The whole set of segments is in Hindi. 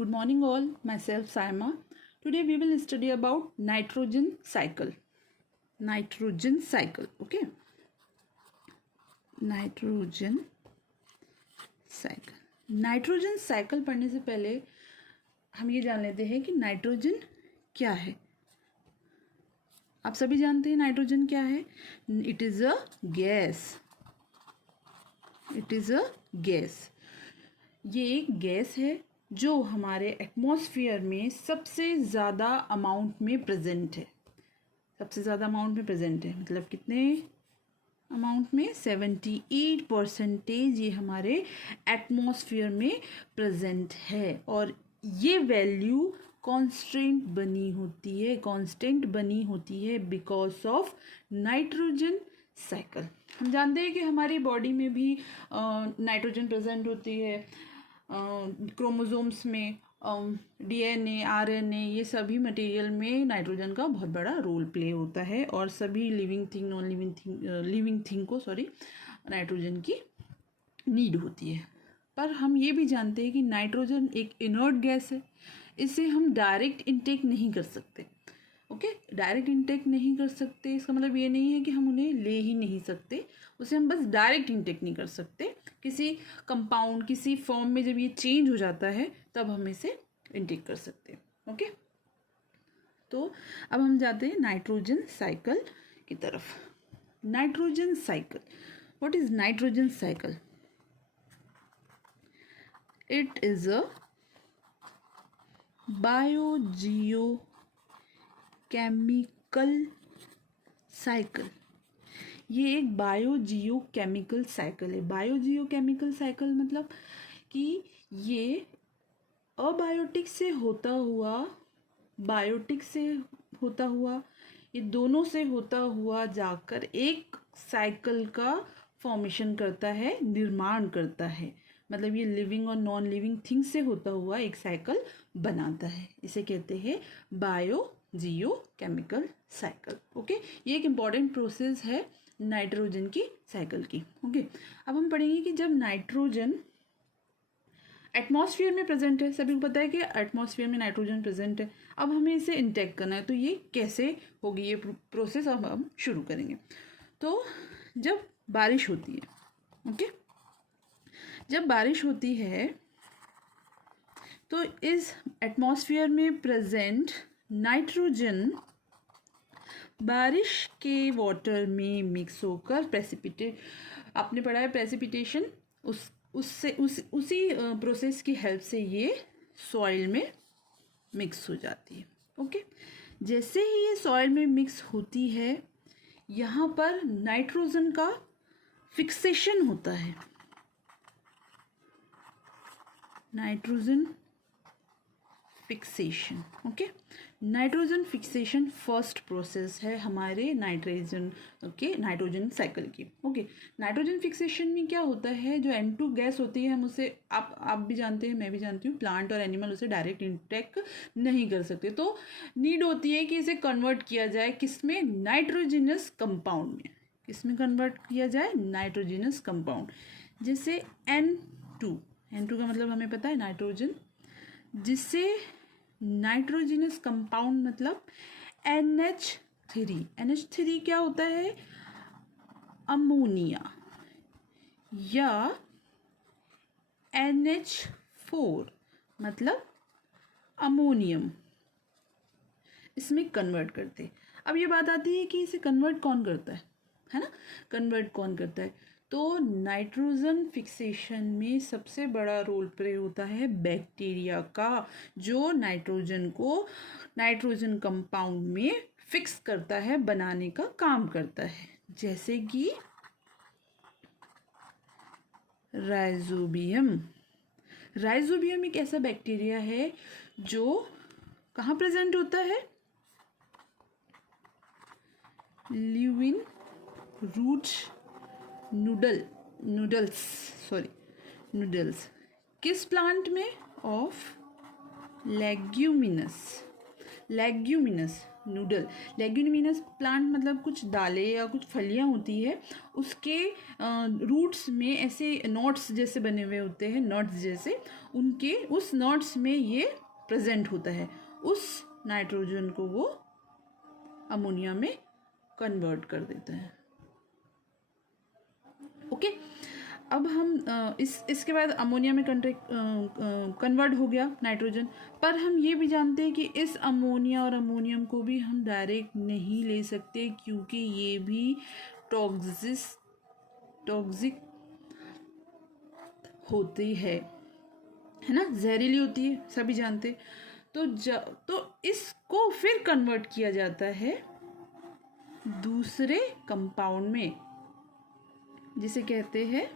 Good morning all, myself Saima. Today we will study about nitrogen cycle. Nitrogen cycle, okay? Nitrogen cycle. Nitrogen cycle पढ़ने से पहले हम ये जान लेते हैं कि नाइट्रोजन क्या है। आप सभी जानते हैं नाइट्रोजन क्या है। It is a gas. It is a gas. ये एक गैस है जो हमारे एटमॉस्फेयर में सबसे ज़्यादा अमाउंट में प्रेजेंट है। सबसे ज़्यादा अमाउंट में प्रेजेंट है मतलब कितने अमाउंट में? 78% ये हमारे एटमॉस्फेयर में प्रेजेंट है। और ये वैल्यू कांस्टेंट बनी होती है बिकॉज ऑफ नाइट्रोजन साइकिल। हम जानते हैं कि हमारी बॉडी में भी नाइट्रोजन प्रेजेंट होती है। क्रोमोसोम्स में डीएनए, आरएनए, ये सभी मटेरियल में नाइट्रोजन का बहुत बड़ा रोल प्ले होता है। और सभी living thing, non living thing को नाइट्रोजन की नीड होती है। पर हम ये भी जानते हैं कि नाइट्रोजन एक इनर्ट गैस है। इसे हम डायरेक्ट इनटेक नहीं कर सकते। ओके, डायरेक्ट इनटेक नहीं कर सकते इसका मतलब ये नहीं है कि हम उन्हें ले ही नहीं सकते। उसे हम बस डायरेक्ट इनटेक नहीं कर सकते। किसी कंपाउंड, किसी फॉर्म में जब ये चेंज हो जाता है तब हम इसे इनटेक कर सकते हैं। ओके, तो अब हम जाते हैं नाइट्रोजन साइकिल की तरफ। Nitrogen cycle, what is nitrogen cycle? It is a biogeochemical cycle. ये एक बायोजियोकेमिकल साइकिल है। बायोजियोकेमिकल साइकिल मतलब कि ये अबायोटिक से होता हुआ, बायोटिक से होता हुआ, ये दोनों से होता हुआ जाकर एक साइकिल का फॉर्मेशन करता है, निर्माण करता है। मतलब ये लिविंग और नॉन लिविंग थिंग से होता हुआ एक साइकिल बनाता है। इसे कहते हैं बायोजियोकेमिकल साइकिल। ओके, ये एक इम्पॉर्टेंट प्रोसेस है नाइट्रोजन की साइकिल की। ओके, अब हम पढ़ेंगे कि जब नाइट्रोजन एटमॉस्फेयर में प्रेजेंट है, सभी को पता है कि एटमॉस्फेयर में नाइट्रोजन प्रेजेंट है। अब हमें इसे इंटेक करना है, तो ये कैसे होगी ये प्रोसेस अब हम शुरू करेंगे। तो जब बारिश होती है, ओके, जब बारिश होती है तो इस एटमॉस्फेयर में प्रेजेंट नाइट्रोजन बारिश के वाटर में मिक्स होकर प्रेसिपिटेट, आपने पढ़ा है प्रेसिपिटेशन, उसी प्रोसेस की हेल्प से ये सॉइल में मिक्स हो जाती है। ओके, जैसे ही ये सॉइल में मिक्स होती है यहाँ पर नाइट्रोजन का फिक्सेशन होता है। Nitrogen fixation, okay, nitrogen fixation first process है हमारे नाइट्रोजन साइकिल की। ओके, नाइट्रोजन फिक्सेशन में क्या होता है, जो N2 गैस होती है, हम उसे आप भी जानते हैं, मैं भी जानती हूँ, प्लांट और एनिमल उसे डायरेक्ट इंटेक नहीं कर सकते। तो नीड होती है कि इसे कन्वर्ट किया जाए किसमें? नाइट्रोजिनस कंपाउंड में। किसमें कन्वर्ट किया जाए? Nitrogenous compound. जैसे N2 का मतलब हमें पता है नाइट्रोजन, जिससे नाइट्रोजिनस कंपाउंड मतलब NH3 क्या होता है? अमोनिया। या NH4 मतलब अमोनियम, इसमें कन्वर्ट करते। अब ये बात आती है कि इसे कन्वर्ट कौन करता है ना? कन्वर्ट कौन करता है? तो नाइट्रोजन फिक्सेशन में सबसे बड़ा रोल प्ले होता है बैक्टीरिया का, जो नाइट्रोजन को नाइट्रोजन कंपाउंड में फिक्स करता है, बनाने का काम करता है। जैसे कि राइजोबियम एक ऐसा बैक्टीरिया है जो कहाँ प्रेजेंट होता है? Living root nodules. किस प्लांट में? Of leguminous nodule. Leguminous plant मतलब कुछ दालें या कुछ फलियां होती है, उसके रूट्स में ऐसे नॉट्स जैसे बने हुए होते हैं, नट्स जैसे, उनके उस नट्स में ये प्रेजेंट होता है। उस नाइट्रोजन को वो अमोनिया में कन्वर्ट कर देता है। ओके, अब हम इसके बाद अमोनिया में कन्वर्ट हो गया नाइट्रोजन, पर हम ये भी जानते हैं कि इस अमोनिया और अमोनियम को भी हम डायरेक्ट नहीं ले सकते, क्योंकि ये भी टॉक्सिक होती है ना, जहरीली होती है, सभी जानते। तो इसको फिर कन्वर्ट किया जाता है दूसरे कंपाउंड में, जिसे कहते हैं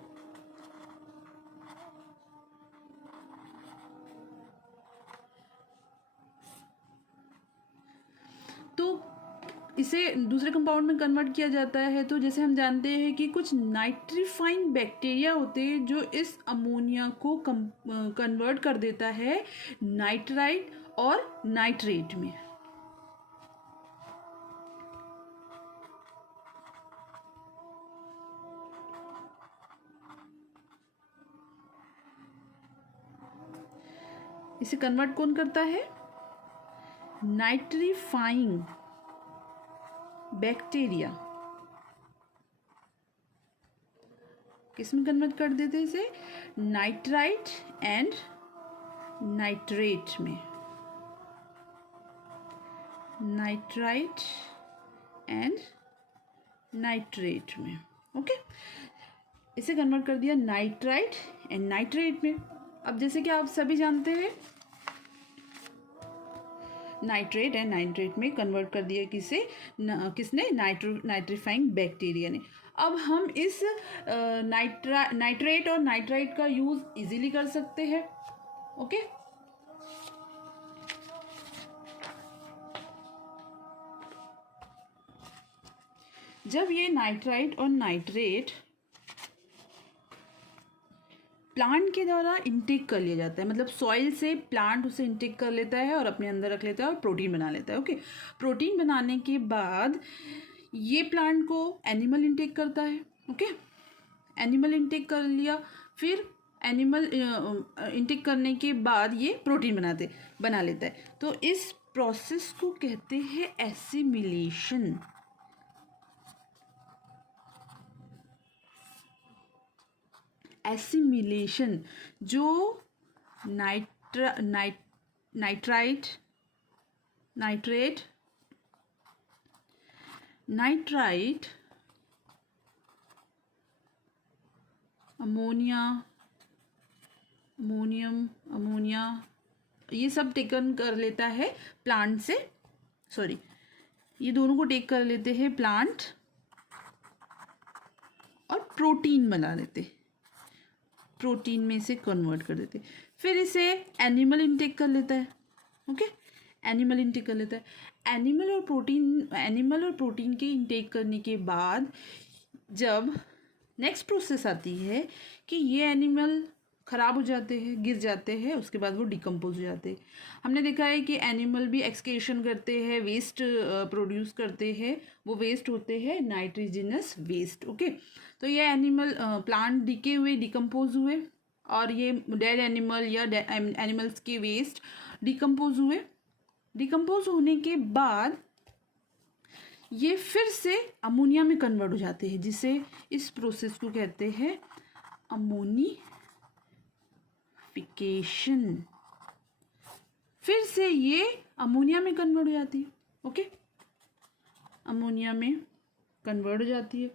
इसे दूसरे कंपाउंड में कन्वर्ट किया जाता है। तो जैसे हम जानते हैं कि कुछ नाइट्रीफाइंग बैक्टीरिया होते हैं जो इस अमोनिया को कन्वर्ट कर देता है नाइट्राइट और नाइट्रेट में। इसे कन्वर्ट कौन करता है? Nitrifying bacteria. किस में कन्वर्ट कर देते हैं इसे? नाइट्राइट एंड नाइट्रेट में। नाइट्राइट एंड नाइट्रेट में। ओके, इसे कन्वर्ट कर दिया नाइट्राइट एंड नाइट्रेट में। अब जैसे कि आप सभी जानते हैं, नाइट्रेट एंड नाइट्रेट में कन्वर्ट कर दिया किसने? नाइट्रीफाइंग बैक्टीरिया ने। अब हम इस नाइट्रेट और नाइट्राइट का यूज इजीली कर सकते हैं। ओके, जब ये नाइट्राइट और नाइट्रेट प्लांट के द्वारा इंटेक कर लिया जाता है, मतलब सॉइल से प्लांट उसे इंटेक कर लेता है और अपने अंदर रख लेता है और प्रोटीन बना लेता है। ओके, प्रोटीन बनाने के बाद ये प्लांट को एनिमल इंटेक करता है। ओके, एनिमल इंटेक कर लिया, फिर एनिमल इंटेक करने के बाद ये प्रोटीन बना लेता है। तो इस प्रोसेस को कहते हैं एसिमिलेशन। एसिमिलेशन, जो नाइट्रेट, अमोनिया ये सब टेकन कर लेता है प्लांट से, सॉरी, ये दोनों को टेक कर लेते हैं प्लांट और प्रोटीन बना लेते, प्रोटीन में इसे कन्वर्ट कर देते। फिर इसे एनिमल इंटेक कर लेता है। ओके, एनिमल इंटेक कर लेता है। एनिमल और प्रोटीन के इंटेक करने के बाद जब नेक्स्ट प्रोसेस आती है कि ये एनिमल ख़राब हो जाते हैं, गिर जाते हैं, उसके बाद वो डिकम्पोज हो जाते हैं। हमने देखा है कि एनिमल भी एक्सक्रीशन करते हैं, वेस्ट प्रोड्यूस करते हैं, वो वेस्ट होते हैं नाइट्रोजनस वेस्ट। ओके, तो ये एनिमल प्लांट डिके हुए, डिकम्पोज हुए, और ये डेड एनिमल या एनिमल्स के वेस्ट डिकम्पोज हुए। डिकम्पोज होने के बाद ये फिर से अमोनिया में कन्वर्ट हो जाते हैं, जिसे इस प्रोसेस को कहते हैं अमोनिफिकेशन। फिर से ये अमोनिया में कन्वर्ट हो जाती है। ओके, अमोनिया में कन्वर्ट हो जाती है।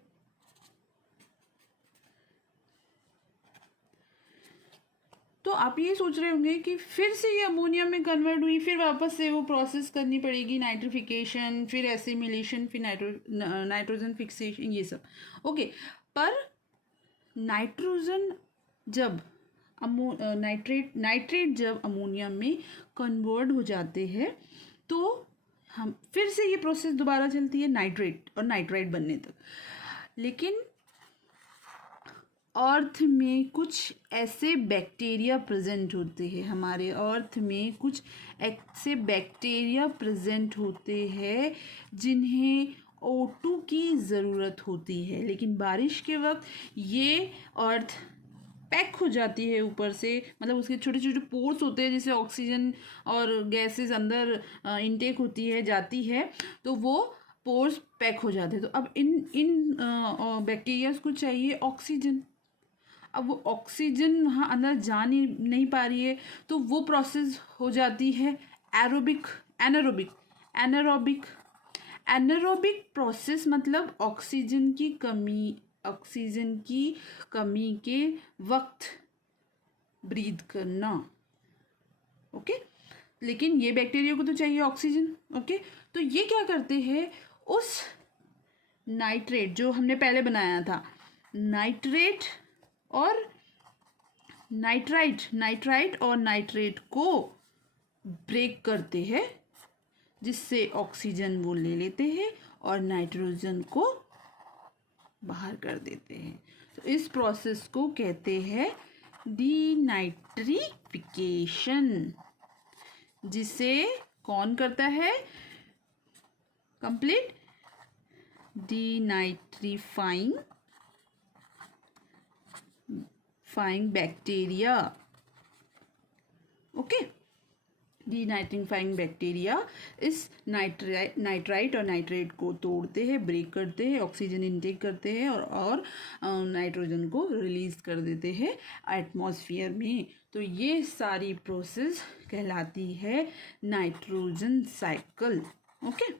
तो आप ये सोच रहे होंगे कि फिर से ये अमोनिया में कन्वर्ट हुई, फिर वापस से वो प्रोसेस करनी पड़ेगी, नाइट्रिफिकेशन, फिर एसिमिलेशन, फिर नाइट्रोजन फिक्सेशन, ये सब। ओके, पर नाइट्रोजन जब नाइट्रेट जब अमोनिया में कन्वर्ट हो जाते हैं, तो हम फिर से ये प्रोसेस दोबारा चलती है नाइट्रेट और नाइट्राइट बनने तक। लेकिन अर्थ में कुछ ऐसे बैक्टीरिया प्रेजेंट होते हैं, हमारे अर्थ में कुछ ऐसे बैक्टीरिया प्रेजेंट होते हैं जिन्हें O2 की ज़रूरत होती है, लेकिन बारिश के वक्त ये अर्थ पैक हो जाती है ऊपर से, मतलब उसके छोटे छोटे पोर्स होते हैं जिससे ऑक्सीजन और गैसेस अंदर इनटेक होती है, जाती है, तो वो पोर्स पैक हो जाते हैं। तो अब इन इन बैक्टीरियाज को चाहिए ऑक्सीजन। अब वो ऑक्सीजन वहाँ अंदर जा नहीं पा रही है, तो वो प्रोसेस हो जाती है एनारोबिक एनारोबिक एनारोबिक प्रोसेस, मतलब ऑक्सीजन की कमी के वक्त ब्रीथ करना। ओके, लेकिन ये बैक्टीरिया को तो चाहिए ऑक्सीजन। ओके, तो ये क्या करते हैं, उस नाइट्रेट जो हमने पहले बनाया था, नाइट्राइट और नाइट्रेट को ब्रेक करते हैं, जिससे ऑक्सीजन वो ले लेते हैं और नाइट्रोजन को बाहर कर देते हैं। तो इस प्रोसेस को कहते हैं डीनाइट्रिफिकेशन, जिसे कौन करता है complete, denitrifying bacteria. Okay, denitrifying bacteria इस नाइट्राइट और नाइट्रेट को तोड़ते हैं, ब्रेक करते हैं, ऑक्सीजन इनटेक करते हैं और नाइट्रोजन को रिलीज कर देते हैं एटमॉस्फेयर में। तो ये सारी प्रोसेस कहलाती है नाइट्रोजन साइकिल। ओके,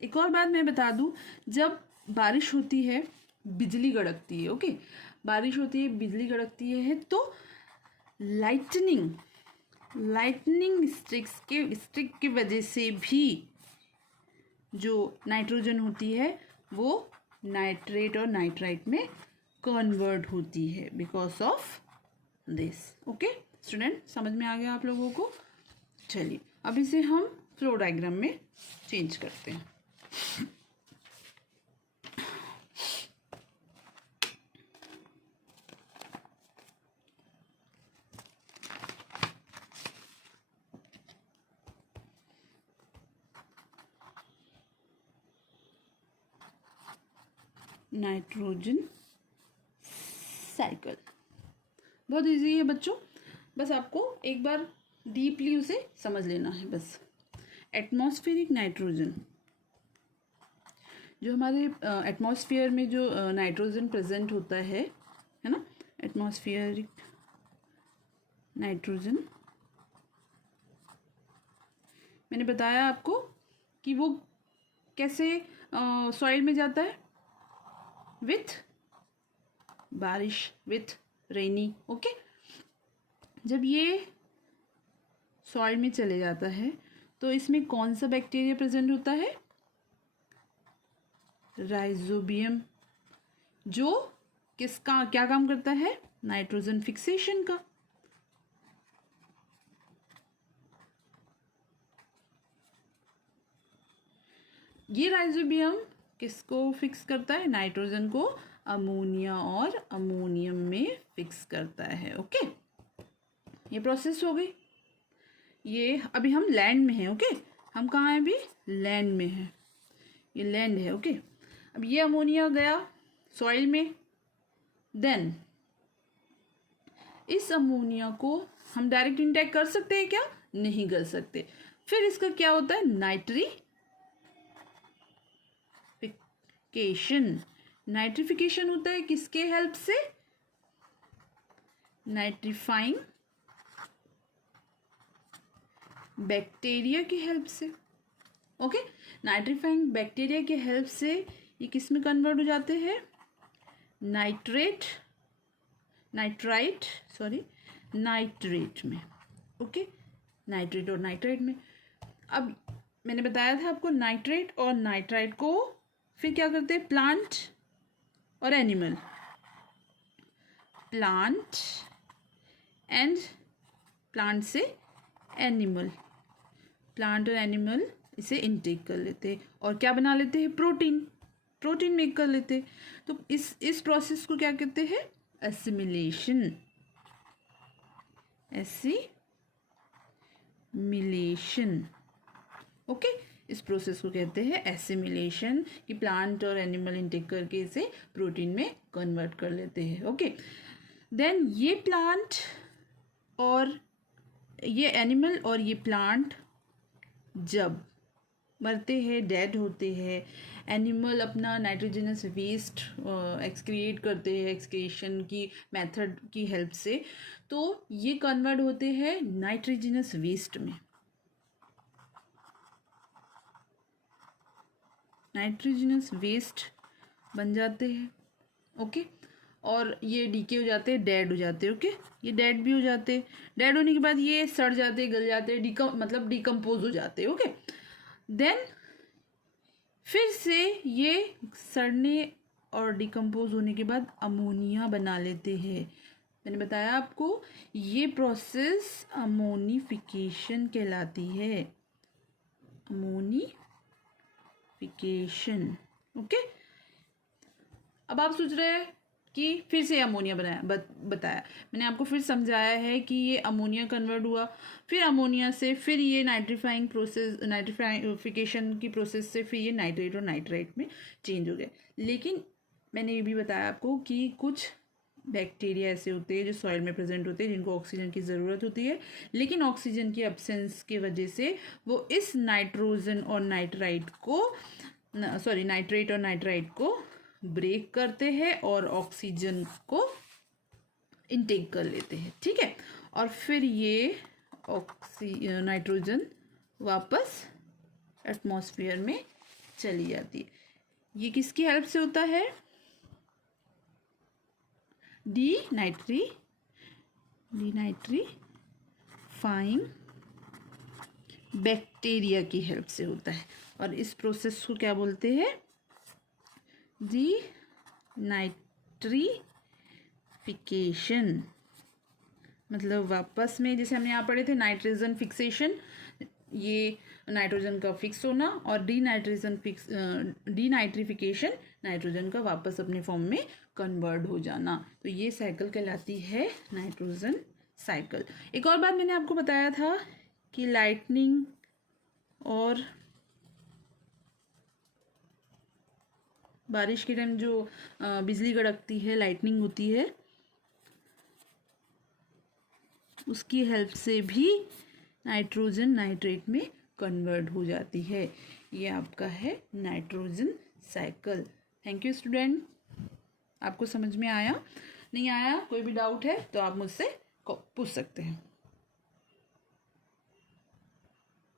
एक और बात मैं बता दूं, जब बारिश होती है बिजली कड़कती है। ओके, बारिश होती है बिजली कड़कती है, तो लाइटनिंग स्ट्रिक की वजह से भी जो नाइट्रोजन होती है वो नाइट्रेट और नाइट्राइट में कन्वर्ट होती है because of this. Okay student, समझ में आ गया आप लोगों को? चलिए अब इसे हम फ्लो डायग्राम में चेंज करते हैं। नाइट्रोजन साइकिल बहुत इजी है बच्चों, बस आपको एक बार डीपली उसे समझ लेना है बस। एटमॉस्फेरिक नाइट्रोजन, जो हमारे एटमॉस्फेयर में जो नाइट्रोजन प्रेजेंट होता है ना, एटमॉस्फेरिक नाइट्रोजन, मैंने बताया आपको कि वो कैसे सॉइल में जाता है, विथ बारिश, विथ रेनी। ओके, जब ये सॉइल में चले जाता है तो इसमें कौन सा बैक्टीरिया प्रेजेंट होता है, राइजोबियम, जो किसका क्या काम करता है, नाइट्रोजन फिक्सेशन का। ये राइजोबियम किसको फिक्स करता है, नाइट्रोजन को अमोनिया और अमोनियम में फिक्स करता है। ओके, ये प्रोसेस हो गई। ये अभी हम लैंड में हैं। ओके, हम कहाँ हैं अभी, लैंड में हैं, ये लैंड है। ओके, अब ये अमोनिया गया सॉइल में, देन इस अमोनिया को हम डायरेक्ट इंटेक कर सकते हैं क्या, नहीं कर सकते। फिर इसका क्या होता है, नाइट्रिफिकेशन होता है, किसके हेल्प से, नाइट्रीफाइंग बैक्टीरिया की हेल्प से। ओके, नाइट्रीफाइंग बैक्टीरिया के हेल्प से ये किस में कन्वर्ट हो जाते हैं, नाइट्रेट में। ओके, नाइट्रेट और नाइट्राइट में। अब मैंने बताया था आपको, नाइट्रेट और नाइट्राइट को फिर क्या करते हैं, प्लांट और एनिमल, प्लांट से एनिमल, प्लांट और एनिमल इसे इनटेक कर लेते हैं और क्या बना लेते हैं, प्रोटीन। प्रोटीन मेक कर लेते। तो इस प्रोसेस को क्या कहते हैं? एसिमिलेशन। Assimilation, okay. इस प्रोसेस को कहते हैं एसिमिलेशन, कि प्लांट और एनिमल इनटेक करके इसे प्रोटीन में कन्वर्ट कर लेते हैं, ओके। देन ये प्लांट और ये एनिमल और ये प्लांट जब मरते हैं, डेड होते हैं, एनिमल अपना नाइट्रोजनस वेस्ट एक्सक्रिएट करते हैं एक्सक्रिएशन की मेथड की हेल्प से, तो ये कन्वर्ट होते हैं नाइट्रोजनस वेस्ट में। नाइट्रोजनस वेस्ट बन जाते हैं, ओके। और ये डीके हो जाते हैं, डेड हो जाते हैं, ओके। ये डेड भी हो जाते हैं, डेड होने के बाद ये सड़ जाते, गल जाते, मतलब डिकम्पोज हो जाते, ओके। देन फिर से ये सड़ने और डिकम्पोज होने के बाद अमोनिया बना लेते हैं। मैंने बताया आपको ये प्रोसेस अमोनिफिकेशन कहलाती है, अमोनिफिकेशन, ओके। अब आप सोच रहे हैं कि फिर से अमोनिया बताया, मैंने आपको फिर समझाया है कि ये अमोनिया कन्वर्ट हुआ, फिर अमोनिया से फिर ये नाइट्रिफिकेशन की प्रोसेस से फिर ये नाइट्रेट और नाइट्राइट में चेंज हो गया। लेकिन मैंने ये भी बताया आपको कि कुछ बैक्टीरिया ऐसे होते हैं जो सॉइल में प्रेजेंट होते हैं, जिनको ऑक्सीजन की ज़रूरत होती है, लेकिन ऑक्सीजन की एब्सेंस की वजह से वो इस नाइट्रोजन और नाइट्राइट को नाइट्रेट और नाइट्राइट को ब्रेक करते हैं और ऑक्सीजन को इनटेक कर लेते हैं, ठीक है। और फिर ये नाइट्रोजन वापस एटमॉस्फेयर में चली जाती है। ये किसकी हेल्प से होता है? डीनाइट्रीफाइंग बैक्टीरिया की हेल्प से होता है। और इस प्रोसेस को क्या बोलते हैं? डीनाइट्रीफिकेशन। मतलब वापस में जैसे हमने यहाँ पढ़े थे नाइट्रोजन फिक्सेशन, ये नाइट्रोजन का फिक्स होना, और डीनाइट्रिफिकेशन नाइट्रोजन का वापस अपने फॉर्म में कन्वर्ट हो जाना। तो ये साइकिल कहलाती है नाइट्रोजन साइकिल। एक और बात मैंने आपको बताया था कि लाइटनिंग और बारिश के टाइम जो बिजली कड़कती है, लाइटनिंग होती है, उसकी हेल्प से भी नाइट्रोजन नाइट्रेट में कन्वर्ट हो जाती है। ये आपका है nitrogen cycle. Thank you student. आपको समझ में आया? नहीं आया, कोई भी डाउट है तो आप मुझसे पूछ सकते हैं।